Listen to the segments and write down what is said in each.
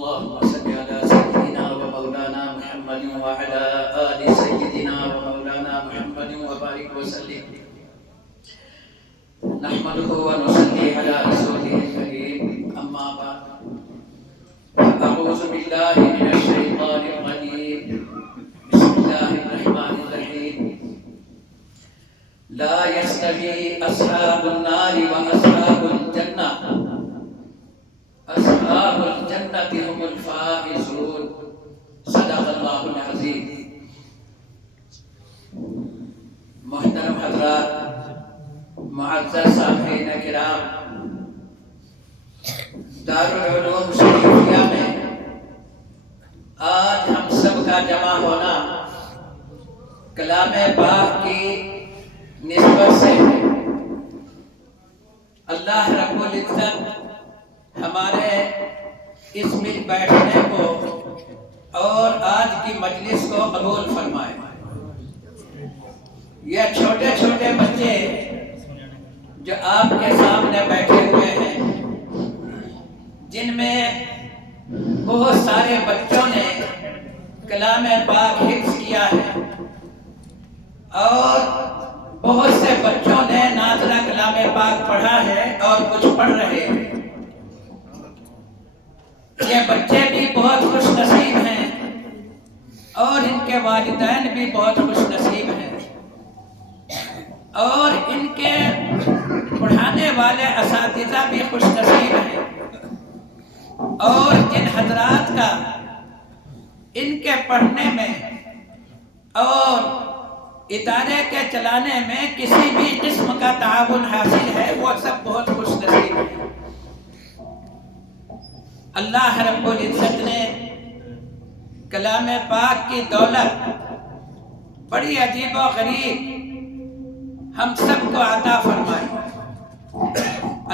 اللهم صل على سيدنا ومولانا محمد وعلى آل سيدنا ومولانا محمد وبارك وسلم. نحمده ونصلي على رسوله الكريم. أما بعد، أعوذ بالله من الشيطان الرجيم. بسم الله الرحمن الرحيم. لا يستوي أصحاب النار وأصحاب الجنة. أصحاب الجنة هم الفائزون. صدق الله العظيم. محترم حضرات، معزز سامعین کرام، دارالعلوم شریفیہ میں آج ہم سب کا جمع ہونا کلام پاک کی نسبت سے ہے۔ اللہ رب العزت ہمارے اس مل بیٹھنے کو اور آج کی مجلس کو قبول فرمائے۔ یہ چھوٹے چھوٹے بچے جو آپ کے سامنے بیٹھے ہوئے ہیں، جن میں بہت سارے بچوں نے کلام پاک حفظ کیا ہے اور بہت سے بچوں نے ناظرہ کلام پاک پڑھا ہے اور کچھ پڑھ رہے ہیں۔ یہ بچے بھی بہت خوش نصیب ہیں اور ان کے والدین بھی بہت خوش نصیب ہیں اور ان کے پڑھانے والے اساتذہ بھی خوش نصیب ہیں، اور جن حضرات کا ان کے پڑھنے میں اور ادارے کے چلانے میں کسی بھی قسم کا تعاون حاصل ہے، وہ سب بہت خوش نصیب ہیں۔ اللہ رب العزت نے کلام پاک کی دولت بڑی عجیب و غریب ہم سب کو عطا فرمائی۔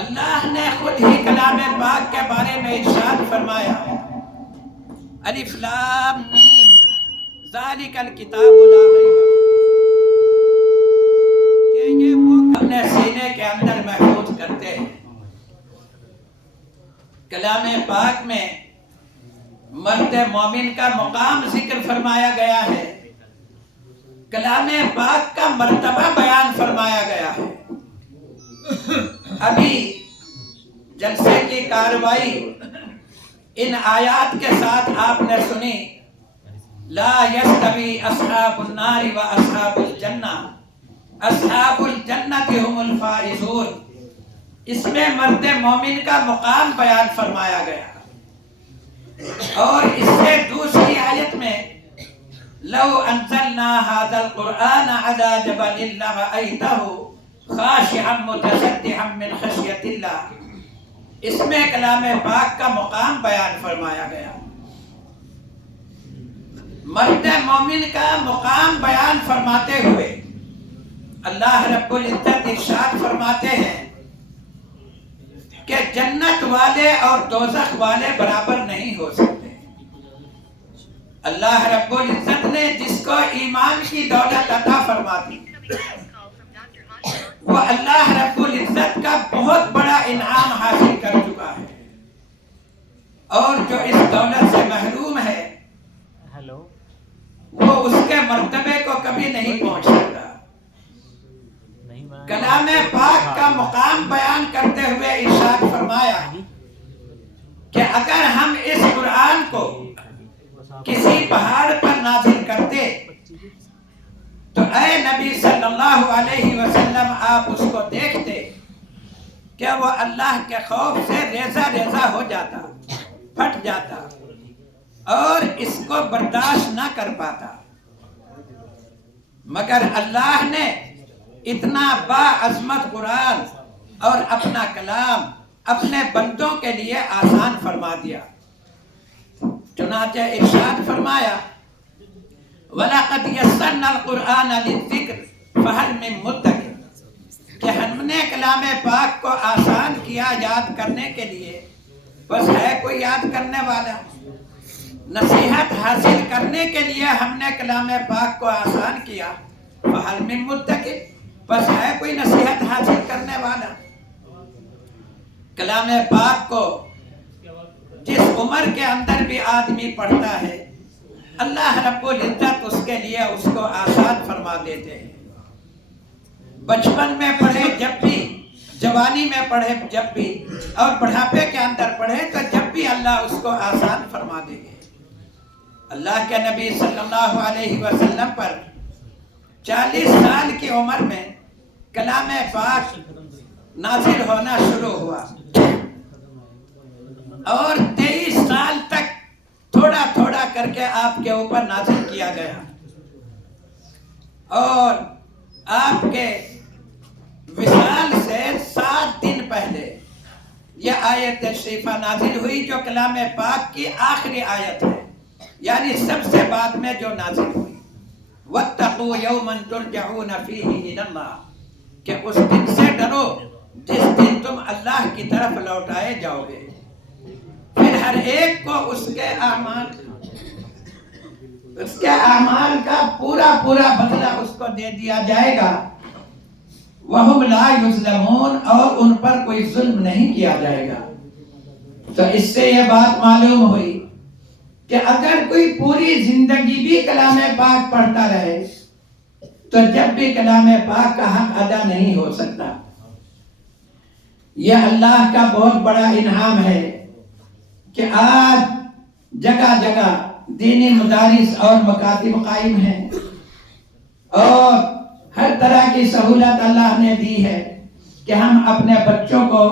اللہ نے خود ہی کلام پاک کے بارے میں ارشاد فرمایا، الف لام میم ذالک الکتاب لا ریب کہ یہ وہ اپنے سینے کے اندر محفوظ کرتے ہیں۔ کلام پاک میں مرد مومن کا مقام ذکر فرمایا گیا ہے، کلام پاک کا مرتبہ بیان فرمایا گیا ہے۔ ابھی جلسے کی کارروائی ان آیات کے ساتھ آپ نے سنی، لا یستوی اصحاب النار و اصحاب الجنہ، اصحاب الجنۃ هم الفائزون۔ اس میں مرد مومن کا مقام بیان فرمایا گیا، اور اس سے دوسری آیت میں لو انزلنا هذا القرآن على جبل لرأيته خاشعا متصدعا من خشية الله، اس میں کلام پاک کا مقام بیان فرمایا گیا۔ مرد مومن کا مقام بیان فرماتے ہوئے اللہ رب العزت ارشاد فرماتے ہیں کہ جنت والے اور دوزخ والے برابر نہیں ہو سکتے۔ اللہ رب العزت نے جس کو ایمان کی دولت عطا فرما دی، وہ اللہ رب العزت کا بہت بڑا انعام حاصل کر چکا ہے، اور جو اس دولت سے محروم ہے وہ اس کے مرتبے کو کبھی نہیں پہنچ سکتا۔ کلام پاک کا مقام بیان کرتے ہوئے ارشاد فرمایا کہ اگر ہم اس قرآن کو کسی پہاڑ پر نازل کرتے تو اے نبی صلی اللہ علیہ وسلم آپ اس کو دیکھتے کہ وہ اللہ کے خوف سے ریزہ ریزہ ہو جاتا، پھٹ جاتا اور اس کو برداشت نہ کر پاتا، مگر اللہ نے اتنا باعظمت قرآن اور اپنا کلام اپنے بندوں کے لیے آسان فرما دیا۔ چنانچہ ارشاد فرمایا وَلَقَدْ يَسَّرْنَا الْقُرْآنَ لِلذِّكْرِ فَهَلْ مِن مُدَّكِرٍ، کہ ہم نے کلام پاک کو آسان کیا یاد کرنے کے لیے، بس ہے کوئی یاد کرنے والا؟ نصیحت حاصل کرنے کے لیے ہم نے کلام پاک کو آسان کیا، فَهَلْ مِن مُدَّكِرٍ، بس ہے کوئی نصیحت حاصل کرنے والا؟ کلام پاک کو جس عمر کے اندر بھی آدمی پڑھتا ہے اللہ رب العزت اس کے لیے اس کو آسان فرما دیتے ہیں۔ بچپن میں پڑھے جب بھی، جوانی میں پڑھے جب بھی، اور بڑھاپے کے اندر پڑھے تو جب بھی اللہ اس کو آسان فرما دیں گے۔ اللہ کے نبی صلی اللہ علیہ وسلم پر 40 سال کی عمر میں کلام پاک نازل ہونا شروع ہوا اور 23 سال تک تھوڑا تھوڑا کر کے آپ کے اوپر نازل کیا گیا، اور آپ کے وصال سے 7 دن پہلے یہ آیت شریفہ نازل ہوئی جو کلام پاک کی آخری آیت ہے، یعنی سب سے بعد میں جو نازل ہوئی۔ وَاتَّقُوا يَوْمًا تُرْجَعُونَ فِيهِ إِلَى اللَّهِ، کہ اس دن سے ڈرو جس دن تم اللہ کی طرف لوٹائے جاؤ گے، پھر ہر ایک کو اس کے اعمال کا پورا پورا بدلہ اس کو دے دیا جائے گا۔ وَهُمْ لَا يُظْلَمُونَ، اور ان پر کوئی ظلم نہیں کیا جائے گا۔ تو اس سے یہ بات معلوم ہوئی کہ اگر کوئی پوری زندگی بھی کلام پاک پڑھتا رہے تو جب بھی کلام پاک کا حق ادا نہیں ہو سکتا۔ یہ اللہ کا بہت بڑا انعام ہے کہ آج جگہ جگہ دینی مدارس اور مکاتب قائم ہیں، اور ہر طرح کی سہولت اللہ نے دی ہے کہ ہم اپنے بچوں کو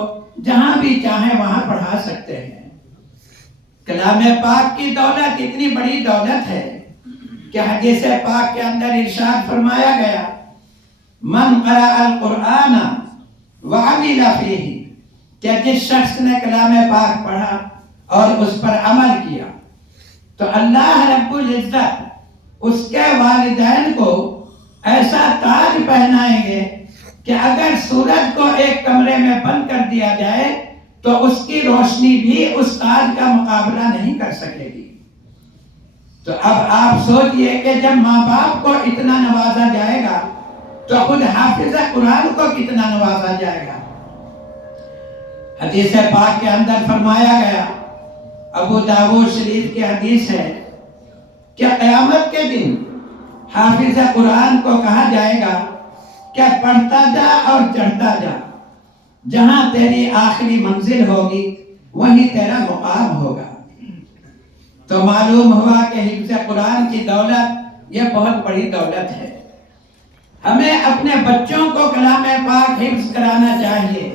جہاں بھی چاہیں وہاں پڑھا سکتے ہیں۔ کلام پاک کی دولت اتنی بڑی دولت ہے کہ حدیث پاک کے اندر ارشاد فرمایا گیا، من قرأ القرآن وعمل فیہ، کہ جس شخص نے کلام پاک پڑھا اور اس پر عمل کیا تو اللہ رب العزت اس کے والدین کو ایسا تاج پہنائیں گے کہ اگر سورج کو ایک کمرے میں بند کر دیا جائے تو اس کی روشنی بھی اس تاج کا مقابلہ نہیں کر سکے گی۔ تو اب آپ سوچئے کہ جب ماں باپ کو اتنا نوازا جائے گا تو خود حافظ قرآن کو کتنا نوازا جائے گا۔ حدیث پاک کے اندر فرمایا گیا، ابو داؤد شریف کی حدیث ہے کہ قیامت کے دن حافظ قرآن کو کہا جائے گا کہ پڑھتا جا اور چڑھتا جا، جہاں تیری آخری منزل ہوگی وہیں تیرا مقام ہوگا۔ تو معلوم ہوا کہ حفظ قرآن کی دولت یہ بہت بڑی دولت ہے۔ ہمیں اپنے بچوں کو کلام پاک حفظ کرانا چاہیے،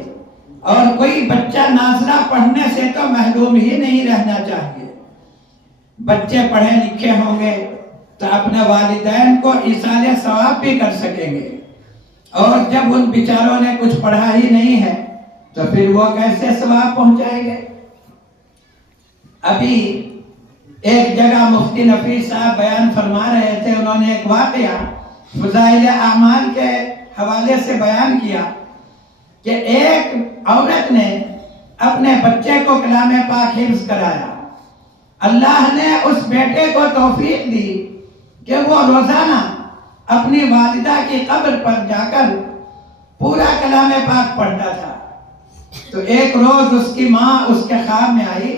اور کوئی بچہ نازلہ پڑھنے سے تو محروم ہی نہیں رہنا چاہیے۔ بچے پڑھے لکھے ہوں گے تو اپنے والدین کو ایصال ثواب بھی کر سکیں گے، اور جب ان بیچاروں نے کچھ پڑھا ہی نہیں ہے تو پھر وہ کیسے ثواب پہنچائیں گے۔ ابھی ایک جگہ مفتی نفیس صاحب بیان فرما رہے تھے، انہوں نے ایک واقعہ فضائل اعمال کے حوالے سے بیان کیا کہ ایک عورت نے اپنے بچے کو کلام پاک حفظ کرایا۔ اللہ نے اس بیٹے کو توفیق دی کہ وہ روزانہ اپنی والدہ کی قبر پر جا کر پورا کلام پاک پڑھتا تھا۔ تو ایک روز اس کی ماں اس کے خواب میں آئی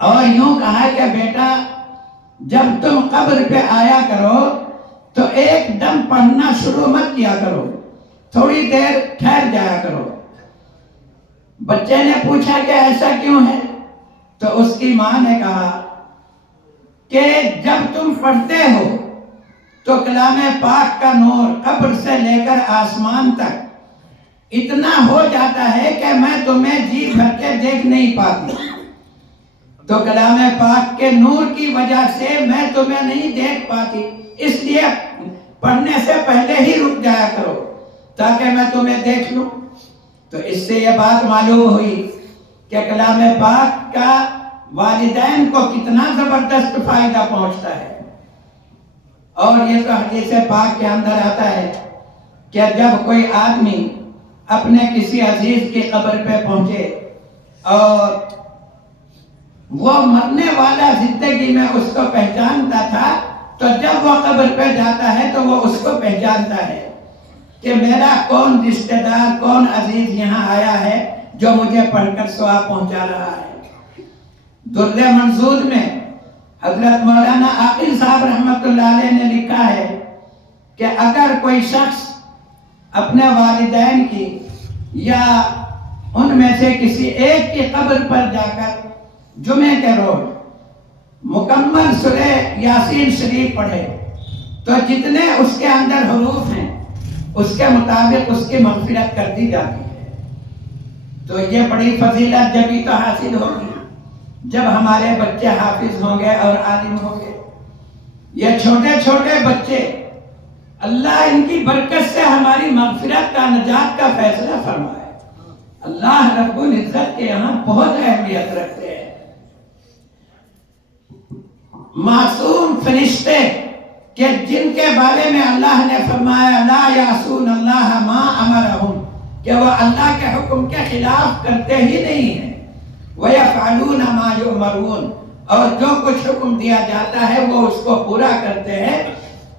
اور یوں کہا کہ بیٹا، جب تم قبر پہ آیا کرو تو ایک دم پڑھنا شروع مت کیا کرو، تھوڑی دیر ٹھہر جایا کرو۔ بچے نے پوچھا کہ ایسا کیوں ہے؟ تو اس کی ماں نے کہا کہ جب تم پڑھتے ہو تو کلام پاک کا نور قبر سے لے کر آسمان تک اتنا ہو جاتا ہے کہ میں تمہیں جی بھر کے دیکھ نہیں پاتی، تو کلام پاک کے نور کی وجہ سے میں تمہیں نہیں دیکھ پاتی، اس لیے پڑھنے سے پہلے ہی رک جایا کرو تاکہ میں تمہیں دیکھ لوں۔ تو اس سے یہ بات معلوم ہوئی کہ کلام پاک کا والدین کو کتنا زبردست فائدہ پہنچتا ہے۔ اور یہ تو حدیث پاک کے اندر آتا ہے کہ جب کوئی آدمی اپنے کسی عزیز کی قبر پہ پہنچے اور وہ مرنے والا زندگی میں اس کو پہچانتا تھا، تو جب وہ قبر پہ جاتا ہے تو وہ اس کو پہچانتا ہے کہ میرا کون رشتہ دار، کون عزیز یہاں آیا ہے جو مجھے پڑھ کر ثواب پہنچا رہا ہے۔ در منضود میں حضرت مولانا عاقل صاحب رحمۃ اللہ علیہ نے لکھا ہے کہ اگر کوئی شخص اپنے والدین کی یا ان میں سے کسی ایک کی قبر پر جا کر جمعے کے روز مکمل سورہ یاسین شریف پڑھے تو جتنے اس کے اندر حروف ہیں اس کے مطابق اس کی مغفرت کر دی جاتی ہے. تو یہ بڑی فضیلت جبھی تو حاصل ہوگی جب ہمارے بچے حافظ ہوں گے اور عالم ہوں گے. یہ چھوٹے چھوٹے بچے اللہ ان کی برکت سے ہماری مغفرت کا نجات کا فیصلہ فرمائے. اللہ رب العزت کے یہاں بہت اہمیت رکھتے ہیں. معصوم فرشتے کہ جن کے بارے میں اللہ نے فرمایا لا یعصون اللہ ما امرہم، کہ وہ اللہ کے حکم کے خلاف کرتے ہی نہیں ہیں. وَيَفْعَلُونَ مَا يُؤْمَرُونَ، اور جو کچھ حکم دیا جاتا ہے وہ اس کو پورا کرتے ہیں.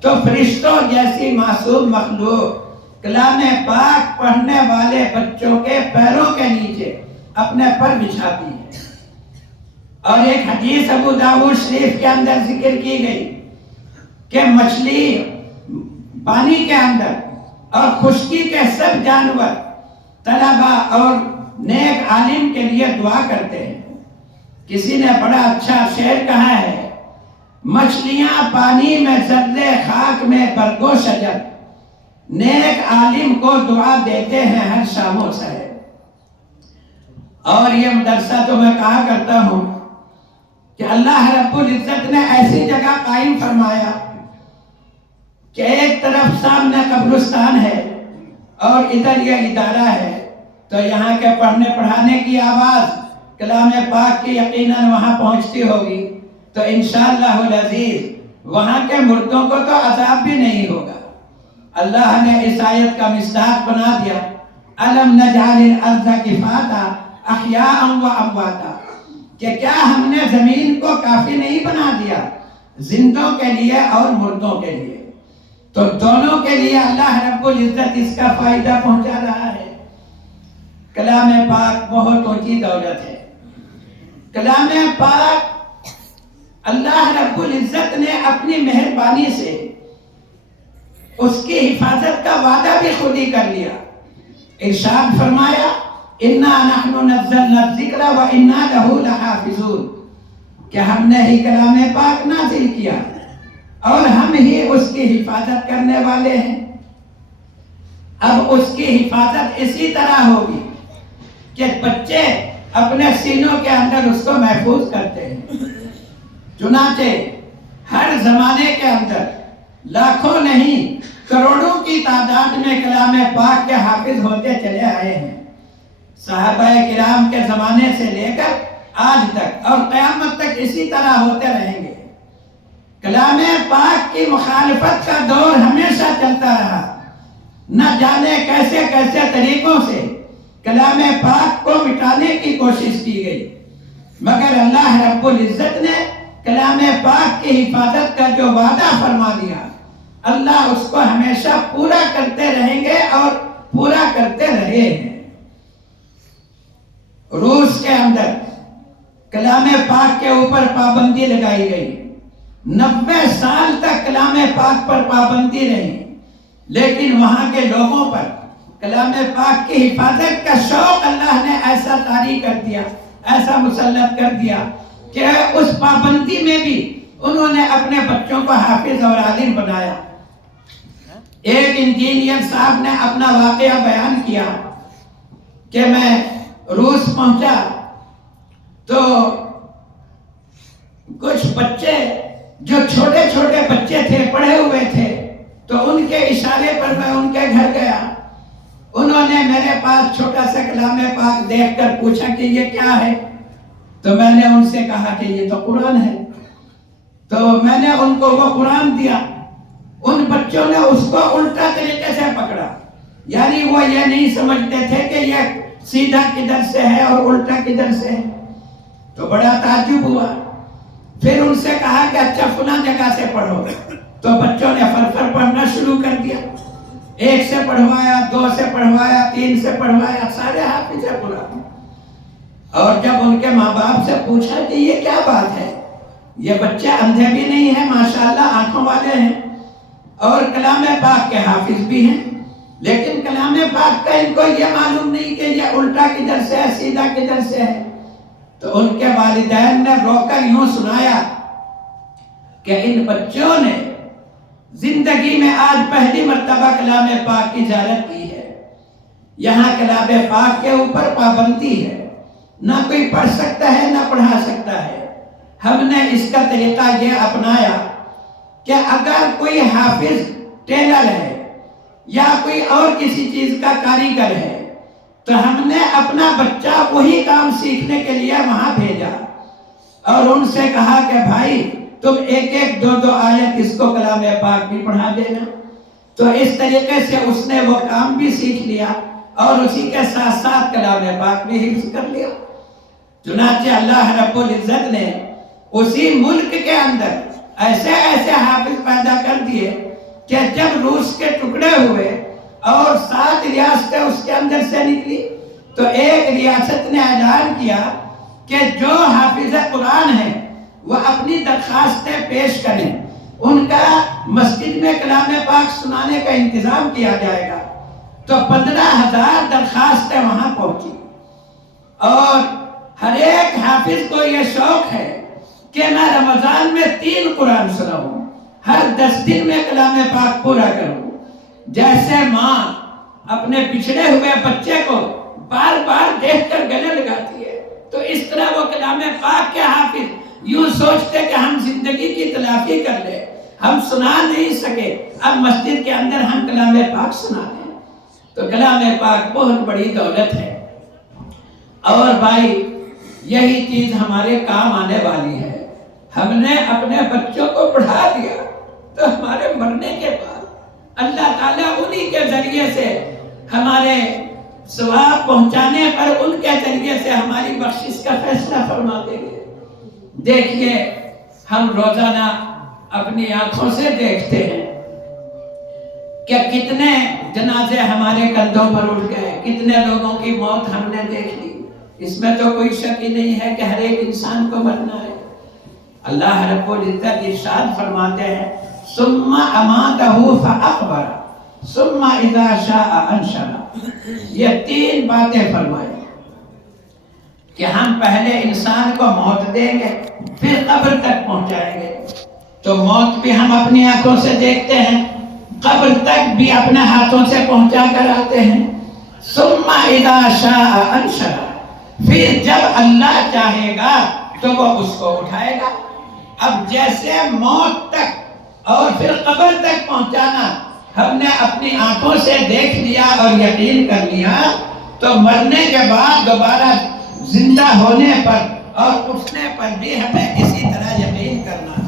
تو فرشتوں جیسی معصوم مخلوق کلام پاک پڑھنے والے بچوں کے پیروں کے نیچے اپنے پر بچھاتی ہے. اور ایک حدیث ابو داؤد شریف کے اندر ذکر کی گئی کہ مچھلی پانی کے اندر اور خشکی کے سب جانور طلبہ اور نیک عالم کے لیے دعا کرتے ہیں. کسی نے بڑا اچھا شعر کہا ہے، مچھلیاں پانی میں ذرے خاک میں برگو شجر، نیک عالم کو دعا دیتے ہیں ہر شام و سحر. اور یہ مدرسہ تو میں کہا کرتا ہوں کہ اللہ رب العزت نے ایسی جگہ قائم فرمایا کہ ایک طرف سامنے قبرستان ہے اور ادھر یہ ادارہ ہے. تو یہاں کے پڑھنے پڑھانے کی آواز کلام پاک کی یقیناً وہاں پہنچتی ہوگی تو انشاءاللہ العزیز وہاں کے مردوں کو تو عذاب بھی نہیں ہوگا. اللہ نے اس آیت کا مصداق بنا دیا، الم نجعل الارض کفاتا احیاء و امواتا، کہ کیا ہم نے زمین کو کافی نہیں بنا دیا زندوں کے لیے اور مردوں کے لیے. تو دونوں کے لیے اللہ رب العزت اس کا فائدہ پہنچا رہا ہے. کلام پاک بہت اونچی دولت ہے. کلام پاک اللہ رب العزت نے اپنی مہربانی سے اس کی حفاظت کا وعدہ بھی خود ہی کر لیا. ارشاد فرمایا انا نحن نزلنا الذکر وانا لہ لحافظون، کہ ہم نے ہی کلام پاک نازل کیا اور ہم ہی اس کی حفاظت کرنے والے ہیں. اب اس کی حفاظت اسی طرح ہوگی کہ بچے اپنے سینوں کے اندر اس کو محفوظ کرتے ہیں. چنانچہ ہر زمانے کے اندر لاکھوں نہیں کروڑوں کی تعداد میں کلام پاک کے حافظ ہوتے چلے آئے ہیں. صحابہ کرام کے زمانے سے لے کر آج تک اور قیامت تک اسی طرح ہوتے رہیں گے. کلام پاک کی مخالفت کا دور ہمیشہ چلتا رہا. نہ جانے کیسے کیسے طریقوں سے کلام پاک کو مٹانے کی کوشش کی گئی، مگر اللہ رب العزت نے کلام پاک کی حفاظت کا جو وعدہ فرما دیا اللہ اس کو ہمیشہ پورا کرتے رہیں گے اور پورا کرتے رہے ہیں. روس کے اندر کلام پاک کے اوپر پابندی لگائی گئی. 90 سال تک کلام پاک پر پابندی رہی، لیکن وہاں کے لوگوں پر کلام پاک کی حفاظت کا شوق اللہ نے ایسا طاری کر دیا، ایسا مسلط کر دیا کہ اس پابندی میں بھی انہوں نے اپنے بچوں کو حافظ اور عالم بنایا. ایک انجینئر صاحب نے اپنا واقعہ بیان کیا کہ میں روس پہنچا تو کچھ بچے جو چھوٹے چھوٹے بچے تھے، پڑھے ہوئے تھے، تو ان کے اشارے پر میں ان کے گھر گیا. انہوں نے میرے پاس چھوٹا سا کلام پاک دیکھ کر پوچھا کہ یہ کیا ہے؟ تو میں نے ان سے کہا کہ یہ تو قرآن ہے. تو میں نے ان کو وہ قرآن دیا. ان بچوں نے اس کو الٹا طریقے سے پکڑا، یعنی وہ یہ نہیں سمجھتے تھے کہ یہ سیدھا کدھر سے ہے اور الٹا کدھر سے ہے. تو بڑا تعجب ہوا. پھر ان سے کہا کہ اچھا فلاں جگہ سے پڑھو. تو بچوں نے فرفر پڑھنا شروع کر دیا. 1 سے پڑھوایا، 2 سے پڑھوایا، 3 سے پڑھوایا، سارے حافظ قرآن. اور جب ان کے ماں باپ سے پوچھا کہ یہ کیا بات ہے، یہ بچے اندھے بھی نہیں ہیں، ماشاءاللہ آنکھوں والے ہیں اور کلام پاک کے حافظ بھی ہیں، لیکن کلام پاک کا ان کو یہ معلوم نہیں کہ یہ الٹا کدھر سے ہے، سیدھا کدھر سے ہے۔ تو ان کے والدین نے رو کر یوں سنایا کہ ان بچوں نے زندگی میں آج پہلی مرتبہ کلام پاک کی زیارت کی ہے، یہاں کلام پاک کے اوپر پابندی ہے، نہ کوئی پڑھ سکتا ہے نہ پڑھا سکتا ہے۔ ہم نے اس کا طریقہ یہ اپنایا کہ اگر کوئی حافظ ٹیلر ہے یا کوئی اور کسی چیز کا کاریگر ہے تو ہم نے اپنا بچہ وہی کام سیکھنے کے لیے وہاں بھیجا اور ان سے کہا کہ بھائی تم ایک ایک دو آیت اس کو کلام پاک بھی پڑھا دینا۔ تو اس طریقے سے اس نے وہ کام بھی سیکھ لیا اور اسی کے ساتھ ساتھ کلام پاک بھی حفظ کر لیا۔ چنانچہ اللہ رب العزت نے اسی ملک کے اندر ایسے ایسے حافظ پیدا کر دیے کہ جب روس کے ٹکڑے ہوئے اور 7 ریاستیں اس کے اندر سے نکلی تو ایک ریاست نے اعلان کیا کہ جو حافظ قرآن ہیں وہ اپنی درخواستیں پیش کریں، ان کا مسجد میں کلام پاک سنانے کا انتظام کیا جائے گا۔ تو 15,000 درخواستیں وہاں پہنچی اور ہر ایک حافظ کو یہ شوق ہے کہ میں رمضان میں 3 قرآن سناؤں، ہر 10 دن میں کلام پاک پورا کروں۔ جیسے ماں اپنے بچھڑے ہوئے بچے کو بار بار دیکھ کر گلے لگاتی ہے، تو اس طرح وہ کلام پاک کے حافظ یوں سوچتے کہ ہم زندگی کی تلافی کر لیں، ہم سنا نہیں سکے، اب مسجد کے اندر ہم کلام پاک سنا دیں۔ تو کلام پاک بہت بڑی دولت ہے اور بھائی یہی چیز ہمارے کام آنے والی ہے۔ ہم نے اپنے بچوں کو پڑھا دیا تو ہمارے مرنے کے بعد اللہ تعالیٰ انہی کے ذریعے سے ہمارے ثواب پہنچانے پر ان کے ذریعے سے ہماری بخشش کا فیصلہ فرما دیں گے۔ دیکھیے ہم روزانہ اپنی آنکھوں سے دیکھتے ہیں کہ کتنے جنازے ہمارے کندھوں پر اٹھ گئے، کتنے لوگوں کی موت ہم نے دیکھ لی۔ اس میں تو کوئی شک ہی نہیں ہے کہ ہر ایک انسان کو مرنا ہے۔ اللہ رب العزت ارشاد فرماتے ہیں ثم اماتہ فاقبر ثم اذا شاء انشر۔ یہ 3 باتیں فرمائی کہ ہم پہلے انسان کو موت دیں گے پھر قبر تک پہنچائیں گے۔ تو موت بھی ہم اپنی آنکھوں سے دیکھتے ہیں، قبر تک بھی اپنے ہاتھوں سے پہنچا کر آتے ہیں۔ ثم اذا شاء انشر، پھر جب اللہ چاہے گا تو وہ اس کو اٹھائے گا۔ اب جیسے موت تک اور پھر قبر تک پہنچانا ہم نے اپنی آنکھوں سے دیکھ لیا اور یقین کر لیا، تو مرنے کے بعد دوبارہ زندہ ہونے پر اور اٹھنے پر بھی ہمیں اسی طرح یقین کرنا ہے۔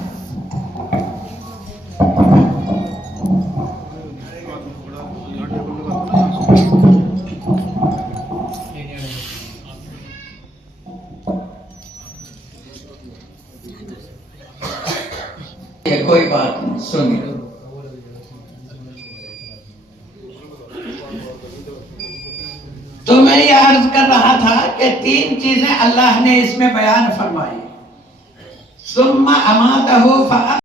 کوئی بات نہیں، سنیے۔ تو میں یہ عرض کر رہا تھا کہ 3 چیزیں اللہ نے اس میں بیان فرمائی۔ ثم اماتہ